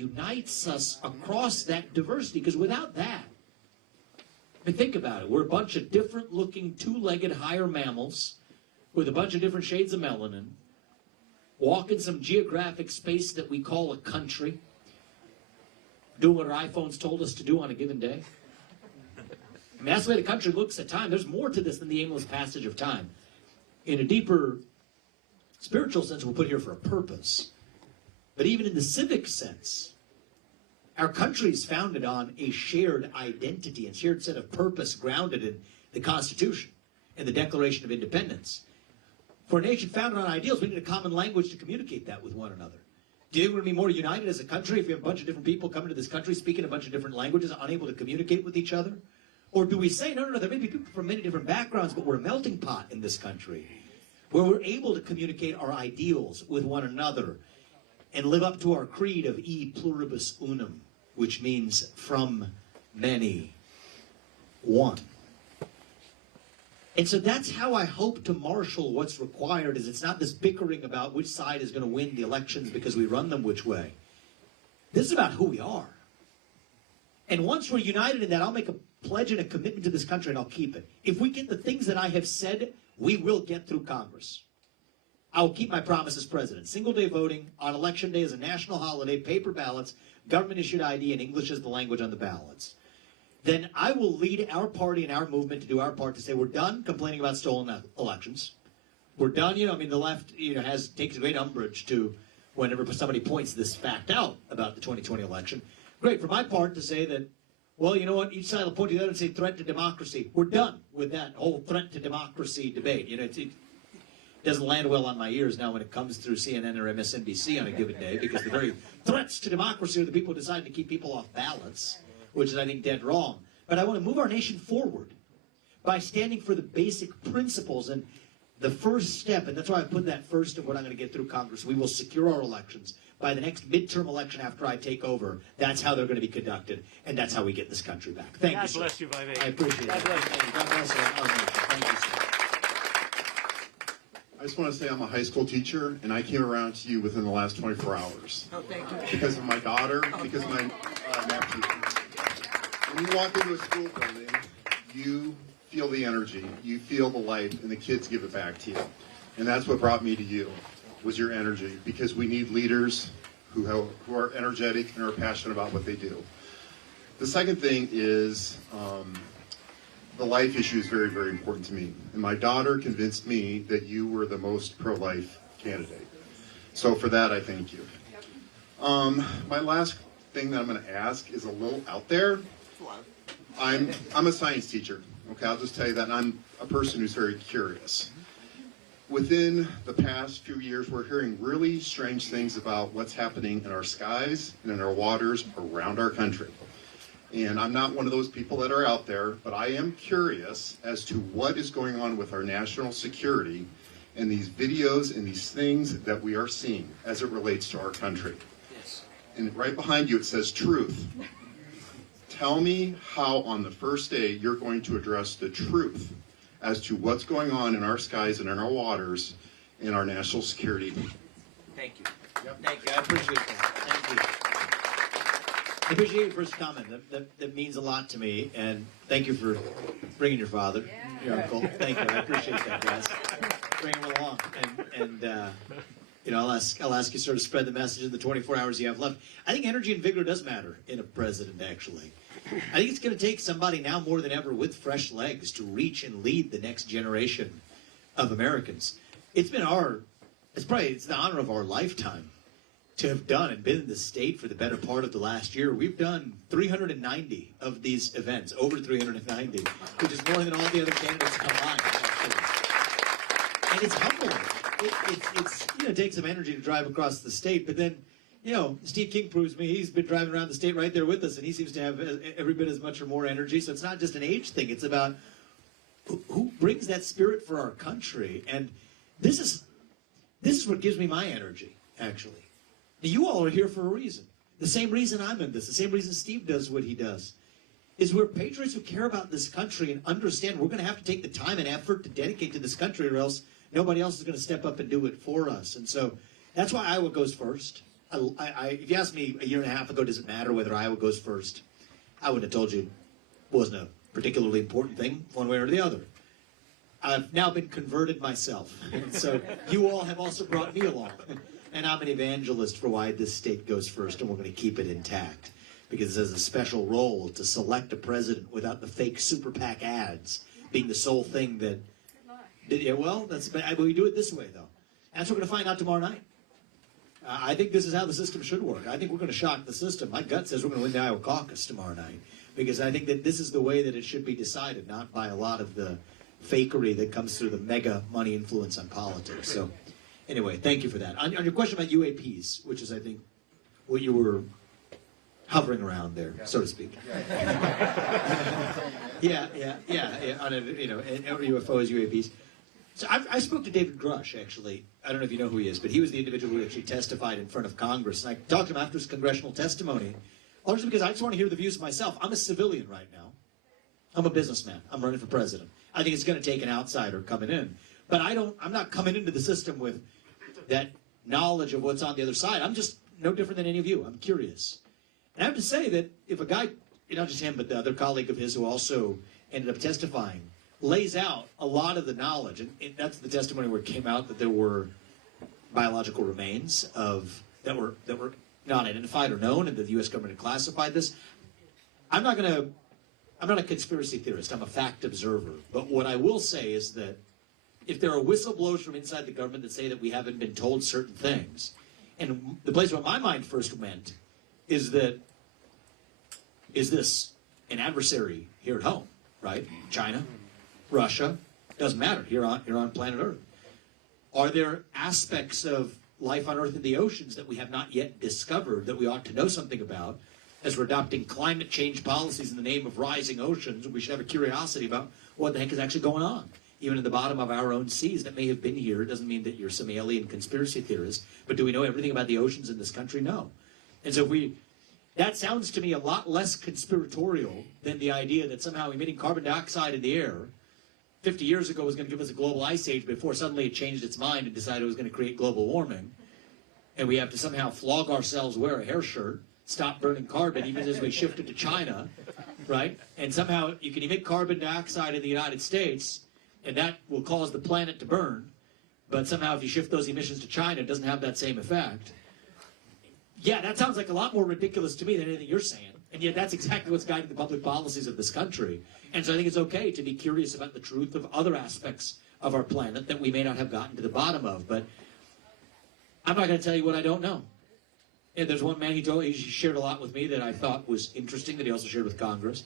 unites us across that diversity, because without that, I mean, think about it. We're a bunch of different-looking, two-legged higher mammals with a bunch of different shades of melanin, walk in some geographic space that we call a country, doing what our iPhones told us to do on a given day. I mean, that's the way the country looks at time. There's more to this than the aimless passage of time. In a deeper spiritual sense, we're put here for a purpose. But even in the civic sense, our country is founded on a shared identity and shared set of purpose grounded in the Constitution and the Declaration of Independence. For a nation founded on ideals, we need a common language to communicate that with one another. Do you think we're going to be more united as a country if we have a bunch of different people coming to this country speaking a bunch of different languages, unable to communicate with each other? Or do we say, no, there may be people from many different backgrounds, but we're a melting pot in this country, where we're able to communicate our ideals with one another and live up to our creed of e pluribus unum, which means from many, one. And so that's how I hope to marshal what's required. Is it's not this bickering about which side is going to win the elections because we run them which way. This is about who we are. And once we're united in that, I'll make a pledge and a commitment to this country, and I'll keep it. If we get the things that I have said, we will get through Congress. I will keep my promise as president. Single-day voting on Election Day as a national holiday, paper ballots, government-issued ID, and English as the language on the ballots. Then I will lead our party and our movement to do our part to say we're done complaining about stolen elections. We're done, the left, takes great umbrage to whenever somebody points this fact out about the 2020 election. Great, for my part to say that, well, you know what, each side will point to the other and say threat to democracy. We're done with that whole threat to democracy debate. It doesn't land well on my ears now when it comes through CNN or MSNBC on a given day, because the very threats to democracy are the people who decide to keep people off ballots, which is, I think, dead wrong. But I want to move our nation forward by standing for the basic principles. And the first step, and that's why I put that first of what I'm going to get through Congress, we will secure our elections. By the next midterm election after I take over, that's how they're going to be conducted, and that's how we get this country back. Thank you, sir. God bless you, Vivek. I appreciate it. God bless you. God bless you. Thank you, sir. I just want to say I'm a high school teacher, and I came around to you within the last 24 hours. Oh, thank you. Because of my daughter, because of my nephew. When you walk into a school building, you feel the energy, you feel the life, and the kids give it back to you. And that's what brought me to you, was your energy, because we need leaders who are energetic and are passionate about what they do. The second thing is the life issue is very, very important to me. And my daughter convinced me that you were the most pro-life candidate. So for that, I thank you. My last thing that I'm going to ask is a little out there. I'm a science teacher. Okay, I'll just tell you that. And I'm a person who's very curious. Within the past few years, we're hearing really strange things about what's happening in our skies and in our waters around our country. And I'm not one of those people that are out there, but I am curious as to what is going on with our national security and these videos and these things that we are seeing as it relates to our country. Yes. And right behind you it says truth. Tell me how on the first day you're going to address the truth as to what's going on in our skies and in our waters and our national security. Thank you. Yep. Thank you. I appreciate that. Thank you. I appreciate your first comment. That means a lot to me. And thank you for bringing your father, your uncle. Thank you. I appreciate that, guys. Bring him along. And I'll ask you sort of spread the message in the 24 hours you have left. I think energy and vigor does matter in a president, actually. I think it's going to take somebody now more than ever with fresh legs to reach and lead the next generation of Americans. It's the honor of our lifetime to have done and been in the state for the better part of the last year. We've done 390 of these events, over 390, which is more than all the other candidates combined, actually. And it's humbling. It takes some energy to drive across the state, but then, Steve King proves me. He's been driving around the state right there with us, and he seems to have every bit as much or more energy. So it's not just an age thing. It's about who brings that spirit for our country. And this is what gives me my energy, actually. You all are here for a reason. The same reason I'm in this, the same reason Steve does what he does, is we're patriots who care about this country and understand we're going to have to take the time and effort to dedicate to this country, or else nobody else is going to step up and do it for us. And so that's why Iowa goes first. if you asked me a year and a half ago, does it matter whether Iowa goes first? I would have told you it wasn't a particularly important thing, one way or the other. I've now been converted myself, and so you all have also brought me along. And I'm an evangelist for why this state goes first, and we're going to keep it intact. Because it has a special role to select a president without the fake super PAC ads being the sole thing that... Yeah, well, we do it this way, though. That's what we're going to find out tomorrow night. I think this is how the system should work. I think we're going to shock the system. My gut says we're going to win the Iowa Caucus tomorrow night. Because I think that this is the way that it should be decided, not by a lot of the fakery that comes through the mega money influence on politics. So, anyway, thank you for that. On your question about UAPs, which is, I think, what you were hovering around there, so to speak. Yeah. On UFOs, UAPs. So I spoke to David Grush, actually. I don't know if you know who he is, but he was the individual who actually testified in front of Congress. And I talked to him after his congressional testimony, largely because I just want to hear the views myself. I'm a civilian right now. I'm a businessman. I'm running for president. I think it's going to take an outsider coming in. But I'm not coming into the system with that knowledge of what's on the other side. I'm just no different than any of you. I'm curious. And I have to say that if a guy, not just him, but the other colleague of his who also ended up testifying, lays out a lot of the knowledge, and that's the testimony where it came out that there were biological remains that were not identified or known, and that the U.S. government had classified this. I'm not a conspiracy theorist. I'm a fact observer. But what I will say is that if there are whistleblowers from inside the government that say that we haven't been told certain things, and the place where my mind first went is this an adversary here at home, right? China, Russia, doesn't matter, here on planet Earth. Are there aspects of life on Earth in the oceans that we have not yet discovered that we ought to know something about? As we're adopting climate change policies in the name of rising oceans, we should have a curiosity about what the heck is actually going on. Even in the bottom of our own seas that may have been here, doesn't mean that you're some alien conspiracy theorist, but do we know everything about the oceans in this country? No. And so that sounds to me a lot less conspiratorial than the idea that somehow emitting carbon dioxide in the air 50 years ago was going to give us a global ice age before suddenly it changed its mind and decided it was going to create global warming. And we have to somehow flog ourselves, wear a hair shirt, stop burning carbon even as we shifted to China, right? And somehow you can emit carbon dioxide in the United States and that will cause the planet to burn. But somehow if you shift those emissions to China, it doesn't have that same effect. Yeah, that sounds like a lot more ridiculous to me than anything you're saying. And yet that's exactly what's guiding the public policies of this country. And so I think it's okay to be curious about the truth of other aspects of our planet that we may not have gotten to the bottom of. But I'm not going to tell you what I don't know. And there's one man he shared a lot with me that I thought was interesting that he also shared with Congress.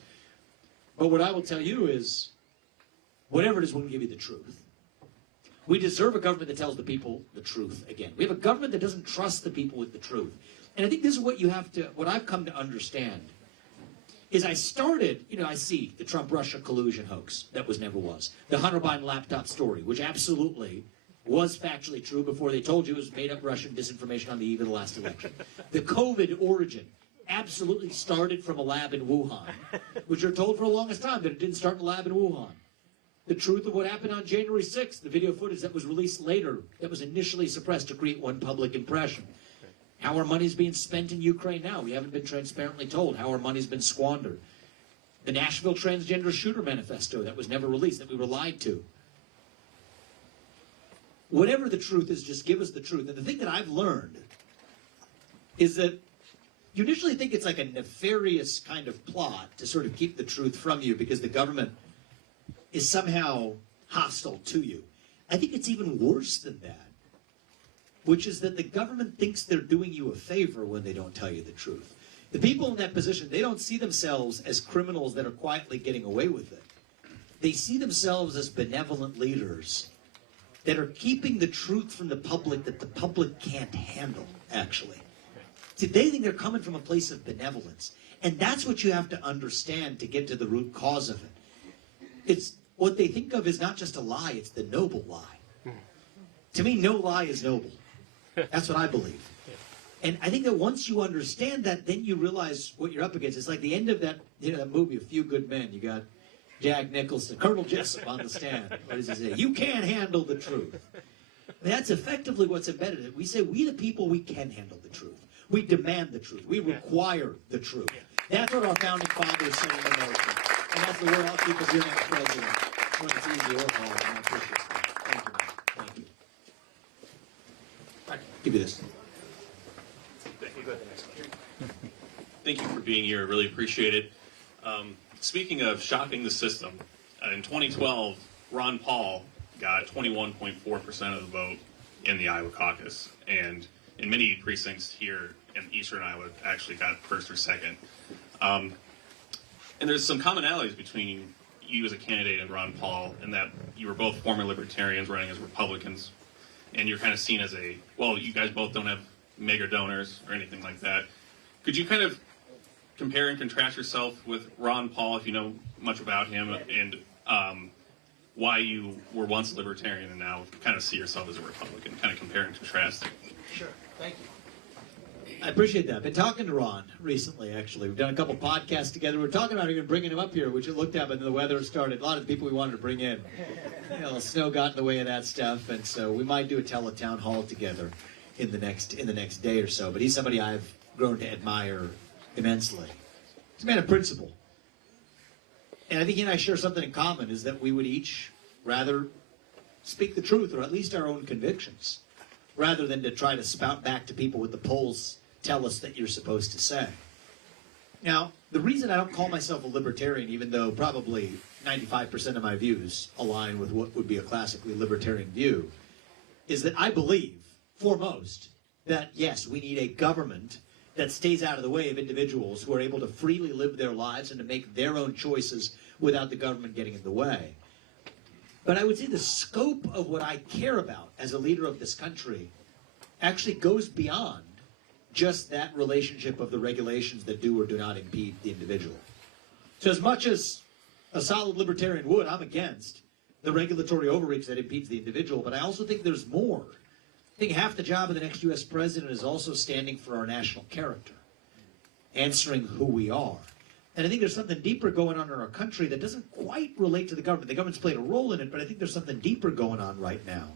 But what I will tell you is, whatever it is, we're going to give you the truth. We deserve a government that tells the people the truth again. We have a government that doesn't trust the people with the truth. And I think this is what I've come to understand, is I see the Trump-Russia collusion hoax that never was. The Hunter Biden laptop story, which absolutely was factually true before they told you it was made-up Russian disinformation on the eve of the last election. The COVID origin absolutely started from a lab in Wuhan, which you're told for the longest time that it didn't start in a lab in Wuhan. The truth of what happened on January 6th, the video footage that was released later, that was initially suppressed to create one public impression. How our money's being spent in Ukraine now. We haven't been transparently told how our money's been squandered. The Nashville Transgender Shooter Manifesto that was never released, that we were lied to. Whatever the truth is, just give us the truth. And the thing that I've learned is that you initially think it's like a nefarious kind of plot to sort of keep the truth from you because the government is somehow hostile to you. I think it's even worse than that, which is that the government thinks they're doing you a favor when they don't tell you the truth. The people in that position, they don't see themselves as criminals that are quietly getting away with it. They see themselves as benevolent leaders that are keeping the truth from the public that the public can't handle, actually. See, they think they're coming from a place of benevolence. And that's what you have to understand to get to the root cause of it. It's what they think of is not just a lie, it's the noble lie. To me, no lie is noble. That's what I believe. And I think that once you understand that, then you realize what you're up against. It's like the end of that, that movie, A Few Good Men. You got Jack Nicholson, Colonel Jessup on the stand. What does he say? You can't handle the truth. And that's effectively what's embedded in it. We say, we the people, we can handle the truth. We demand the truth. We require the truth. That's what our founding fathers said in the motion. And that's the word I'll keep as your next president when it's easy or hard. And I appreciate that. Thank you, man. Thank you. All right, give you this. Thank you for being here. I really appreciate it. Speaking of shocking the system, in 2012, Ron Paul got 21.4% of the vote in the Iowa Caucus, and in many precincts here in eastern Iowa, actually got first or second. And there's some commonalities between you as a candidate and Ron Paul, in that you were both former Libertarians running as Republicans, and you're kind of seen as well, you guys both don't have mega donors or anything like that. Could you kind of compare and contrast yourself with Ron Paul, if you know much about him, and why you were once a Libertarian and now kind of see yourself as a Republican? Kind of compare and contrast. Sure. Thank you. I appreciate that. I've been talking to Ron recently, actually. We've done a couple podcasts together. We're talking about even bringing him up here, which it looked at, but then the weather started. A lot of the people we wanted to bring in. The snow got in the way of that stuff, and so we might do a town hall together in the next day or so. But he's somebody I've grown to admire immensely. He's a man of principle. And I think he and I share something in common, is that we would each rather speak the truth, or at least our own convictions, rather than to try to spout back to people what the polls tell us that you're supposed to say. Now, the reason I don't call myself a libertarian, even though probably 95% of my views align with what would be a classically libertarian view, is that I believe, foremost, that yes, we need a government that stays out of the way of individuals who are able to freely live their lives and to make their own choices without the government getting in the way. But I would say the scope of what I care about as a leader of this country actually goes beyond just that relationship of the regulations that do or do not impede the individual. So as much as a solid libertarian would, I'm against the regulatory overreach that impedes the individual, but I also think there's more. I think half the job of the next U.S. president is also standing for our national character, answering who we are. And I think there's something deeper going on in our country that doesn't quite relate to the government. The government's played a role in it, but I think there's something deeper going on right now.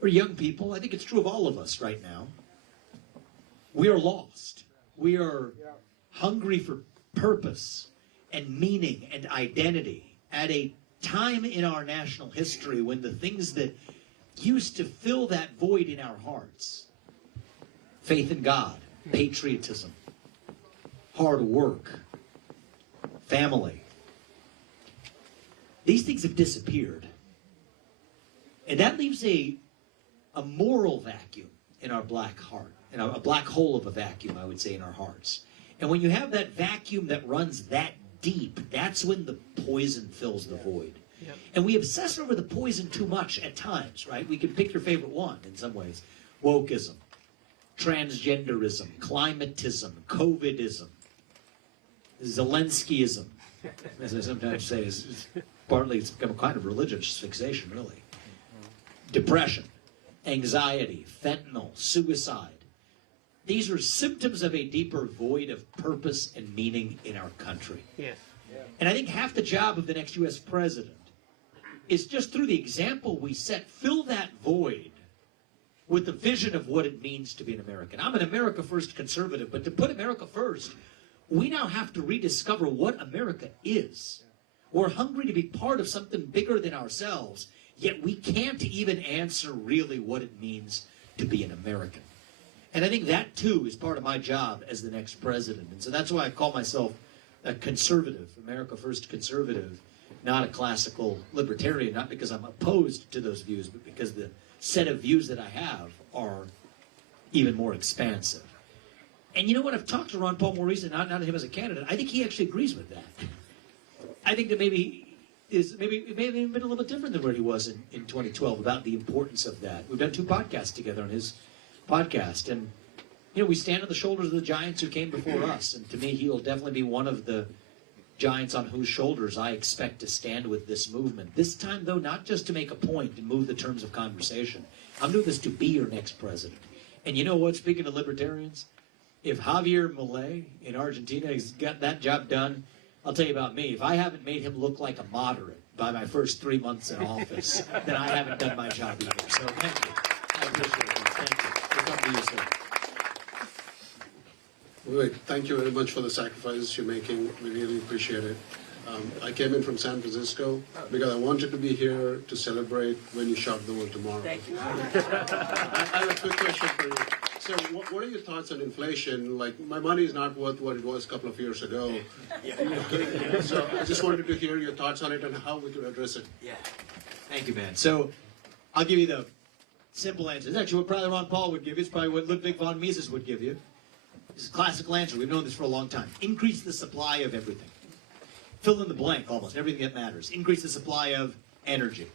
We're young people. I think it's true of all of us right now. We are lost. We are hungry for purpose and meaning and identity at a time in our national history when the things that used to fill that void in our hearts, faith in God, patriotism, hard work, family, these things have disappeared. And that leaves a moral vacuum in our black heart, and a black hole of a vacuum, I would say, in our hearts. And when you have that vacuum that runs that deep, that's when the poison fills the void. Yep. And we obsess over the poison too much at times, right? We can pick your favorite one in some ways. Wokeism, transgenderism, climatism, COVIDism, Zelenskyism, as I sometimes say, is partly it's become a kind of religious fixation, really. Depression, anxiety, fentanyl, suicide. These are symptoms of a deeper void of purpose and meaning in our country. Yes. And I think half the job of the next U.S. president is just through the example we set, fill that void with the vision of what it means to be an American. I'm an America First conservative, but to put America first, we now have to rediscover what America is. We're hungry to be part of something bigger than ourselves, yet we can't even answer really what it means to be an American. And I think that, too, is part of my job as the next president. And so that's why I call myself a conservative, America First conservative, not a classical libertarian, not because I'm opposed to those views, but because the set of views that I have are even more expansive. And you know what? I've talked to Ron Paul more recently, not him as a candidate. I think he actually agrees with that. I think that maybe it may have even been a little bit different than where he was in 2012 about the importance of that. We've done 2 podcasts together on his podcast, and we stand on the shoulders of the giants who came before us, and to me he'll definitely be one of the giants on whose shoulders I expect to stand with this movement. This time, though, not just to make a point and move the terms of conversation. I'm doing this to be your next president. And you know what, speaking of libertarians, if Javier Milei in Argentina has got that job done, I'll tell you about me. If I haven't made him look like a moderate by my first 3 months in office, then I haven't done my job either. So thank you. I appreciate it. Thank you. We'll come to you soon. Vivek, thank you very much for the sacrifices you're making. We really appreciate it. I came in from San Francisco because I wanted to be here to celebrate when you shock the world tomorrow. Thank you. I have a quick question for you. So what are your thoughts on inflation? Like, my money is not worth what it was a couple of years ago. So I just wanted to hear your thoughts on it and how we could address it. Yeah. Thank you, man. So I'll give you the simple answer. It's actually what probably Ron Paul would give you. It's probably what Ludwig von Mises would give you. This is a classical answer. We've known this for a long time. Increase the supply of everything. Fill in the blank, almost everything that matters. Increase the supply of energy.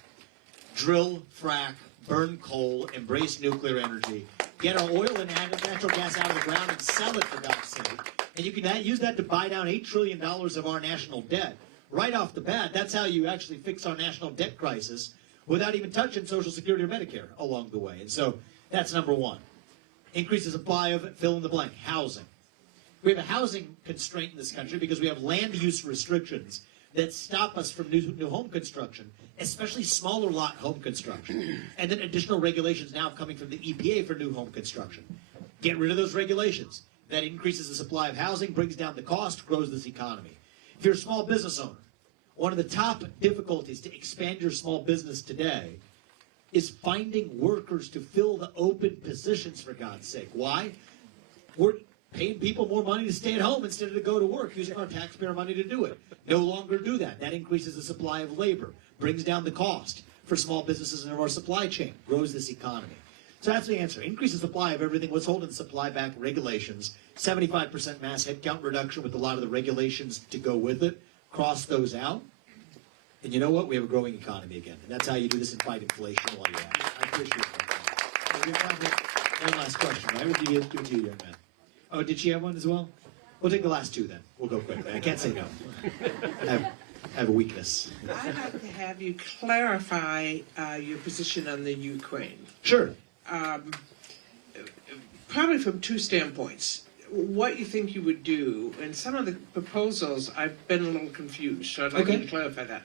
Drill, frack, burn coal, embrace nuclear energy. Get our oil and natural gas out of the ground and sell it, for God's sake. And you can use that to buy down $8 trillion of our national debt. Right off the bat, that's how you actually fix our national debt crisis without even touching Social Security or Medicare along the way. And so that's number one. Increase the supply of, fill in the blank, housing. We have a housing constraint in this country because we have land use restrictions that stop us from new home construction, especially smaller lot home construction. And then additional regulations now coming from the EPA for new home construction. Get rid of those regulations. That increases the supply of housing, brings down the cost, grows this economy. If you're a small business owner, one of the top difficulties to expand your small business today is finding workers to fill the open positions, for God's sake. Why? We're paying people more money to stay at home instead of to go to work, using our taxpayer money to do it. No longer do that. That increases the supply of labor, brings down the cost for small businesses in our supply chain, grows this economy. So that's the answer. Increase the supply of everything. What's holding the supply back? Regulations. 75% mass headcount reduction with a lot of the regulations to go with it. Cross those out. And you know what? We have a growing economy again. And that's how you do this and fight inflation while you're at it. I appreciate that. We have time for one last question, right? We'll give it to you, young man. Oh, did she have one as well? We'll take the last two then. We'll go quickly. I can't say no. I have a weakness. I'd like to have you clarify your position on the Ukraine. Sure. Probably from two standpoints. What you think you would do, and some of the proposals, I've been a little confused, so I'd like you to clarify that.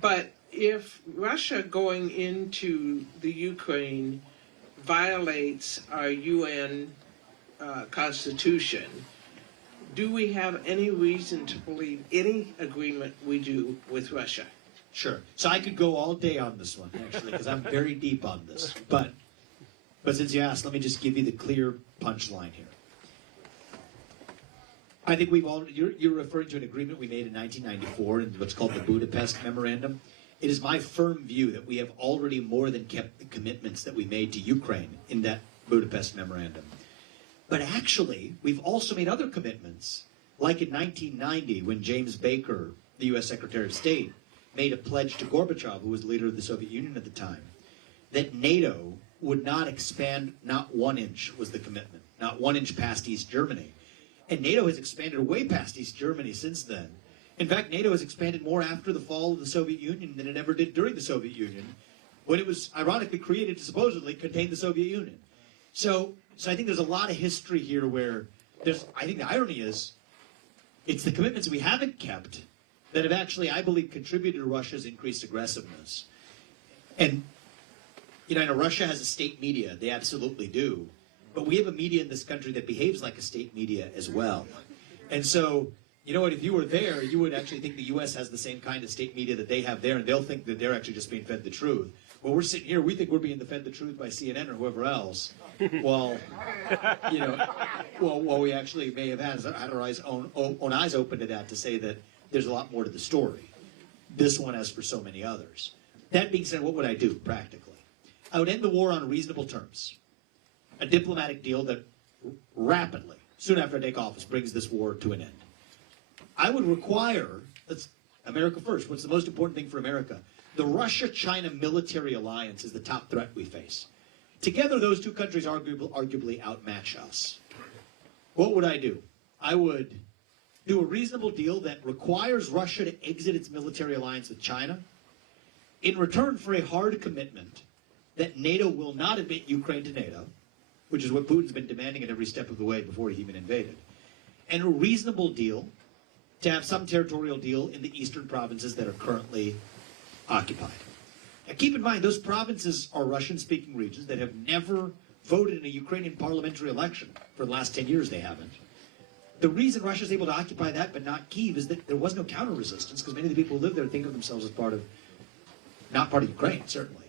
But if Russia going into the Ukraine violates our UN Constitution, do we have any reason to believe any agreement we do with Russia? Sure. So I could go all day on this one, actually, because I'm very deep on this. But since you asked, let me just give you the clear punchline here. I think you're referring to an agreement we made in 1994 in what's called the Budapest Memorandum. It is my firm view that we have already more than kept the commitments that we made to Ukraine in that Budapest Memorandum. But actually, we've also made other commitments, like in 1990 when James Baker, the U.S. Secretary of State, made a pledge to Gorbachev, who was the leader of the Soviet Union at the time, that NATO would not expand, not 1 inch was the commitment, not 1 inch past East Germany. And NATO has expanded way past East Germany since then. In fact, NATO has expanded more after the fall of the Soviet Union than it ever did during the Soviet Union, when it was ironically created to supposedly contain the Soviet Union. So I think there's a lot of history here where I think the irony is, it's the commitments we haven't kept that have actually, I believe, contributed to Russia's increased aggressiveness. And, I know Russia has a state media, they absolutely do. But we have a media in this country that behaves like a state media as well. And so, you know what, if you were there, you would actually think the U.S. has the same kind of state media that they have there, and they'll think that they're actually just being fed the truth. Well, we're sitting here, we think we're being fed the truth by CNN or whoever else. Well, well, we actually may have had our own eyes open to that, to say that there's a lot more to the story. This one as for so many others. That being said, what would I do practically? I would end the war on reasonable terms. A diplomatic deal that rapidly, soon after I take office, brings this war to an end. I would require, America first, what's the most important thing for America? The Russia-China military alliance is the top threat we face. Together, those two countries arguably outmatch us. What would I do? I would do a reasonable deal that requires Russia to exit its military alliance with China in return for a hard commitment that NATO will not admit Ukraine to NATO, which is what Putin's been demanding at every step of the way before he even invaded, and a reasonable deal to have some territorial deal in the eastern provinces that are currently occupied. Now keep in mind, those provinces are Russian-speaking regions that have never voted in a Ukrainian parliamentary election. For the last 10 years they haven't. The reason Russia's able to occupy that but not Kyiv is that there was no counter resistance, because many of the people who live there think of themselves as not part of Ukraine, certainly.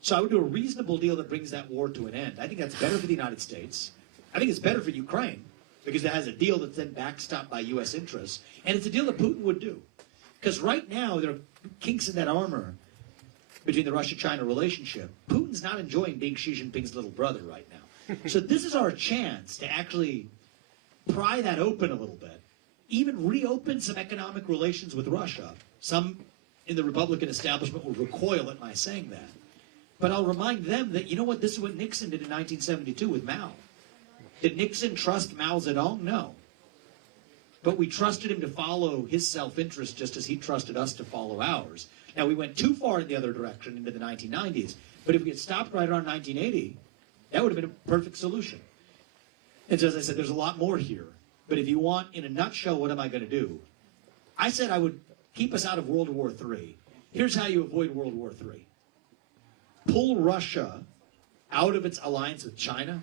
So I would do a reasonable deal that brings that war to an end. I think that's better for the United States. I think it's better for Ukraine, because it has a deal that's then backstopped by U.S. interests. And it's a deal that Putin would do. Because right now, there are kinks in that armor between the Russia-China relationship. Putin's not enjoying being Xi Jinping's little brother right now. So this is our chance to actually pry that open a little bit, even reopen some economic relations with Russia. Some in the Republican establishment will recoil at my saying that. But I'll remind them that, you know what, this is what Nixon did in 1972 with Mao. Did Nixon trust Mao Zedong? No. But we trusted him to follow his self-interest just as he trusted us to follow ours. Now, we went too far in the other direction into the 1990s, but if we had stopped right around 1980, that would have been a perfect solution. And so, as I said, there's a lot more here. But if you want, in a nutshell, what am I going to do? I said I would keep us out of World War III. Here's how you avoid World War III. Pull Russia out of its alliance with China.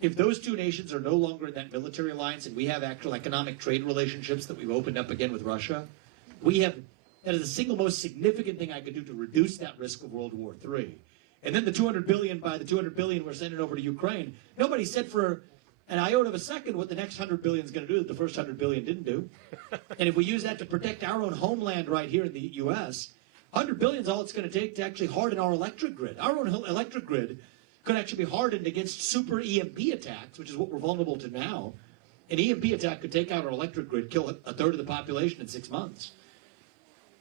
If those two nations are no longer in that military alliance and we have actual economic trade relationships that we've opened up again with Russia, that is the single most significant thing I could do to reduce that risk of World War III. And then the $200 billion by the $200 billion we're sending over to Ukraine, nobody said for an iota of a second what the next $100 billion is going to do that the first $100 billion didn't do. And if we use that to protect our own homeland right here in the U.S., $100 billion is all it's going to take to actually harden our electric grid. Our own electric grid could actually be hardened against super EMP attacks, which is what we're vulnerable to now. An EMP attack could take out our electric grid, kill a third of the population in 6 months.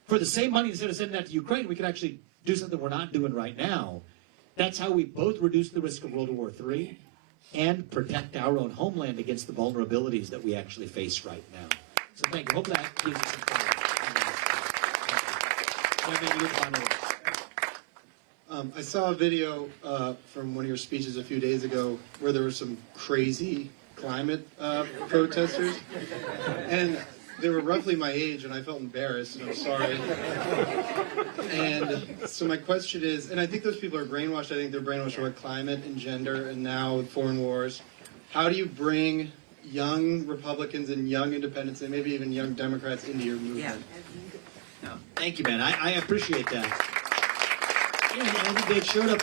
For the same money, instead of sending that to Ukraine, we could actually do something we're not doing right now. That's how we both reduce the risk of World War III and protect our own homeland against the vulnerabilities that we actually face right now. So thank you. Hope that gives you some clarity. I saw a video from one of your speeches a few days ago where there were some crazy climate protesters, and they were roughly my age, and I felt embarrassed, and I'm sorry. And so my question is, and I think those people are brainwashed. I think they're brainwashed about climate and gender and now foreign wars. How do you bring young Republicans and young independents and maybe even young Democrats into your movement? Yeah. No, thank you, man. I appreciate that. Yeah, I think they showed up,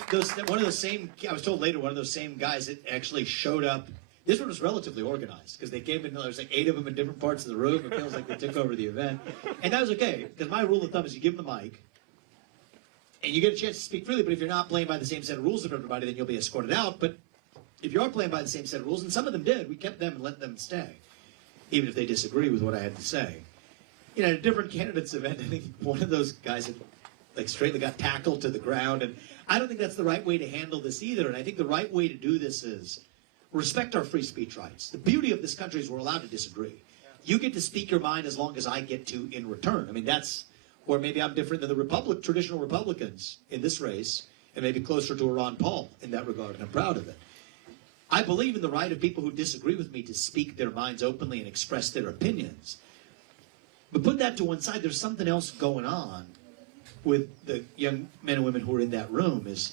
one of those same, I was told later, one of those same guys that actually showed up. This one was relatively organized, because they came in, there was like 8 of them in different parts of the room. It feels like they took over the event. And that was okay, because my rule of thumb is you give them the mic, and you get a chance to speak freely, but if you're not playing by the same set of rules of everybody, then you'll be escorted out. But if you are playing by the same set of rules, and some of them did, we kept them and let them stay, even if they disagree with what I had to say. You know, at a different candidates event, I think one of those guys had straightly got tackled to the ground, and I don't think that's the right way to handle this either. And I think the right way to do this is respect our free speech rights. The beauty of this country is we're allowed to disagree. You get to speak your mind as long as I get to in return. I mean, that's where maybe I'm different than the traditional Republicans in this race, and maybe closer to a Ron Paul in that regard, and I'm proud of it. I believe in the right of people who disagree with me to speak their minds openly and express their opinions. But put that to one side, there's something else going on with the young men and women who are in that room. Is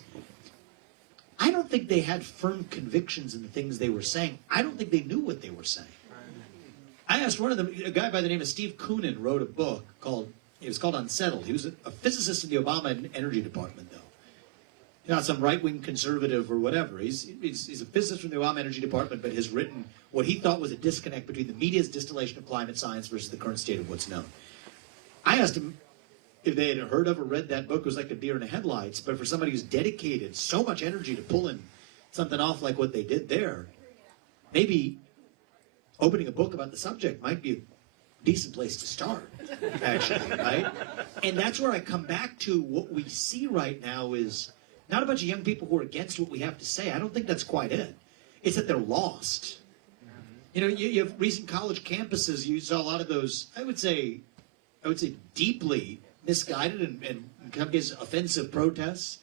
I don't think they had firm convictions in the things they were saying. I don't think they knew what they were saying. I asked one of them, a guy by the name of Steve Koonin wrote a book called Unsettled. He was a physicist in the Obama Energy Department, though. Not some right-wing conservative or whatever. He's a physicist from the Obama Energy Department, but has written what he thought was a disconnect between the media's distillation of climate science versus the current state of what's known. I asked him if they had heard of or read that book. It was like a deer in the headlights, but for somebody who's dedicated so much energy to pulling something off like what they did there, maybe opening a book about the subject might be a decent place to start, actually, right? And that's where I come back to what we see right now is not a bunch of young people who are against what we have to say. I don't think that's quite it. It's that they're lost. You know, you have recent college campuses, you saw a lot of those, I would say deeply misguided and in some cases offensive protests,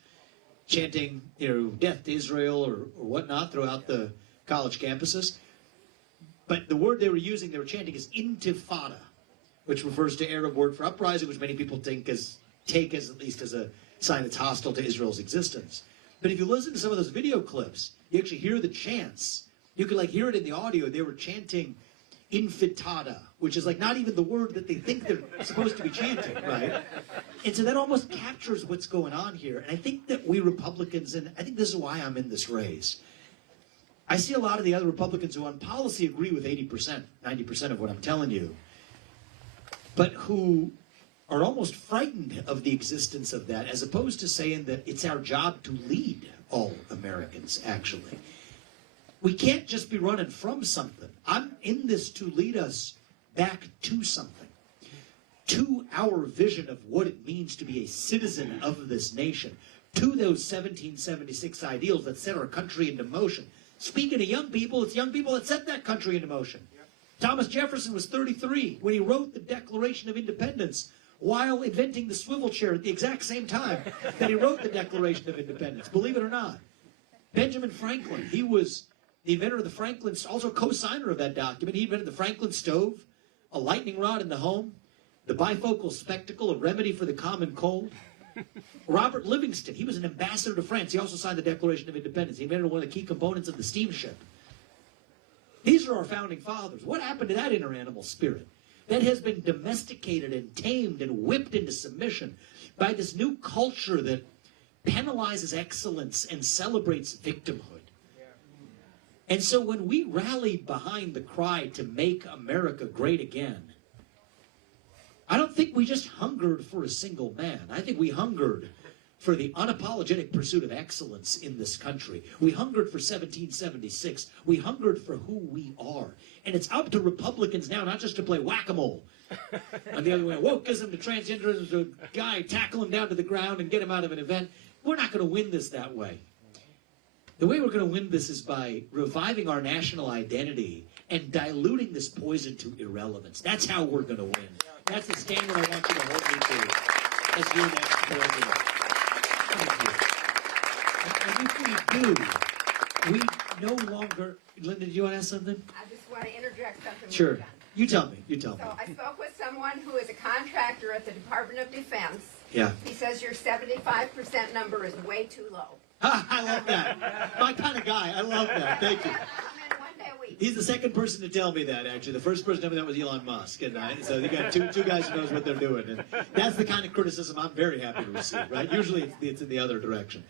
chanting, death to Israel or whatnot throughout the college campuses. But the word they were chanting is intifada, which refers to Arab word for uprising, which many people take as at least as a sign that's hostile to Israel's existence. But if you listen to some of those video clips, you actually hear the chants. You could hear it in the audio. They were chanting infitata, which is like not even the word that they think they're supposed to be chanting, right? And so that almost captures what's going on here. And I think that we Republicans, and I think this is why I'm in this race, I see a lot of the other Republicans who on policy agree with 80%, 90% of what I'm telling you, but who are almost frightened of the existence of that, as opposed to saying that it's our job to lead all Americans, actually. We can't just be running from something. I'm in this to lead us back to something, to our vision of what it means to be a citizen of this nation, to those 1776 ideals that set our country into motion. Speaking of young people, it's young people that set that country into motion. Thomas Jefferson was 33 when he wrote the Declaration of Independence, while inventing the swivel chair at the exact same time that he wrote the Declaration of Independence, believe it or not. Benjamin Franklin, he was the inventor of the Franklin, also co-signer of that document. He invented the Franklin stove, a lightning rod in the home, the bifocal spectacle, a remedy for the common cold. Robert Livingston, he was an ambassador to France. He also signed the Declaration of Independence. He invented one of the key components of the steamship. These are our founding fathers. What happened to that inner animal spirit? That has been domesticated and tamed and whipped into submission by this new culture that penalizes excellence and celebrates victimhood. And so when we rallied behind the cry to make America great again, I don't think we just hungered for a single man. I think we hungered for the unapologetic pursuit of excellence in this country. We hungered for 1776. We hungered for who we are. And it's up to Republicans now not just to play whack-a-mole on the other way, wokeism to transgenderism to a guy, tackle him down to the ground and get him out of an event. We're not going to win this that way. The way we're going to win this is by reviving our national identity and diluting this poison to irrelevance. That's how we're going to win. That's the standard I want you to hold me to as your next president. And if we do, we no longer... Linda, do you want to ask something? I just want to interject something. Sure. You tell me. You tell me. So I spoke with someone who is a contractor at the Department of Defense. Yeah. He says your 75% number is way too low. I love that. My kind of guy. I love that. Thank you. I'm in 1 day a week. He's the second person to tell me that, actually. The first person to tell me that was Elon Musk. And so you got two guys who knows what they're doing. And that's the kind of criticism I'm very happy to receive, right? Usually it's in the other direction.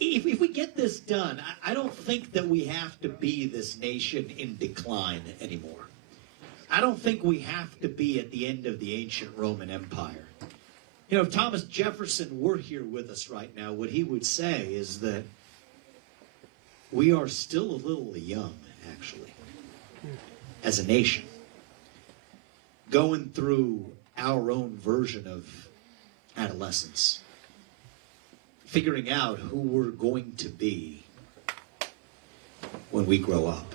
If we get this done, I don't think that we have to be this nation in decline anymore. I don't think we have to be at the end of the ancient Roman Empire. You know, if Thomas Jefferson were here with us right now, what he would say is that we are still a little young, actually, as a nation, going through our own version of adolescence, figuring out who we're going to be when we grow up.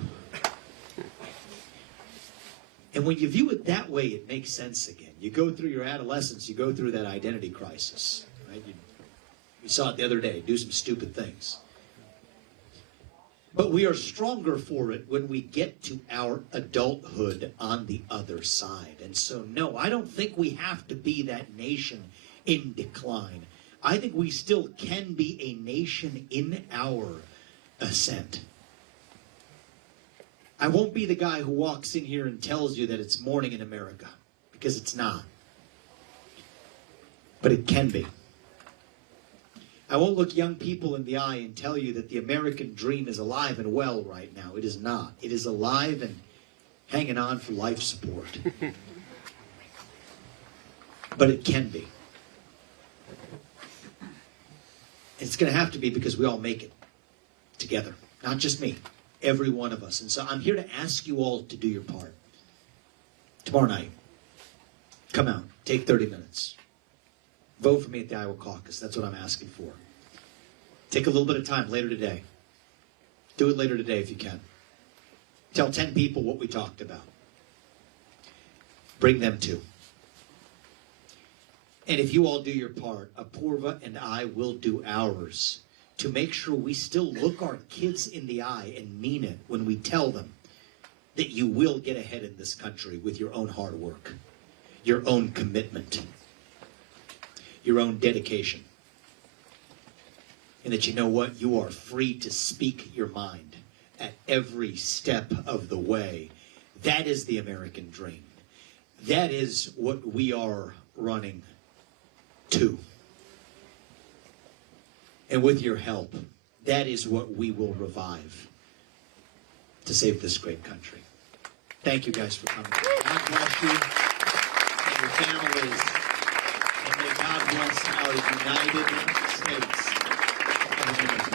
And when you view it that way, it makes sense again. You go through your adolescence, you go through that identity crisis, right? You saw it the other day, do some stupid things. But we are stronger for it when we get to our adulthood on the other side. And so, no, I don't think we have to be that nation in decline. I think we still can be a nation in our ascent. I won't be the guy who walks in here and tells you that it's morning in America, because it's not. But it can be. I won't look young people in the eye and tell you that the American dream is alive and well right now. It is not. It is alive and hanging on for life support. But it can be. It's going to have to be because we all make it together. Not just me. Every one of us. And so I'm here to ask you all to do your part. Tomorrow night, come out. Take 30 minutes. Vote for me at the Iowa Caucus. That's what I'm asking for. Take a little bit of time later today. Do it later today if you can. Tell 10 people what we talked about. Bring them too. And if you all do your part, Apurva and I will do ours to make sure we still look our kids in the eye and mean it when we tell them that you will get ahead in this country with your own hard work, your own commitment, your own dedication. And that you know what? You are free to speak your mind at every step of the way. That is the American dream. That is what we are running to. And with your help, that is what we will revive to save this great country. Thank you guys for coming. God bless you and your families. And may God bless our United States of America.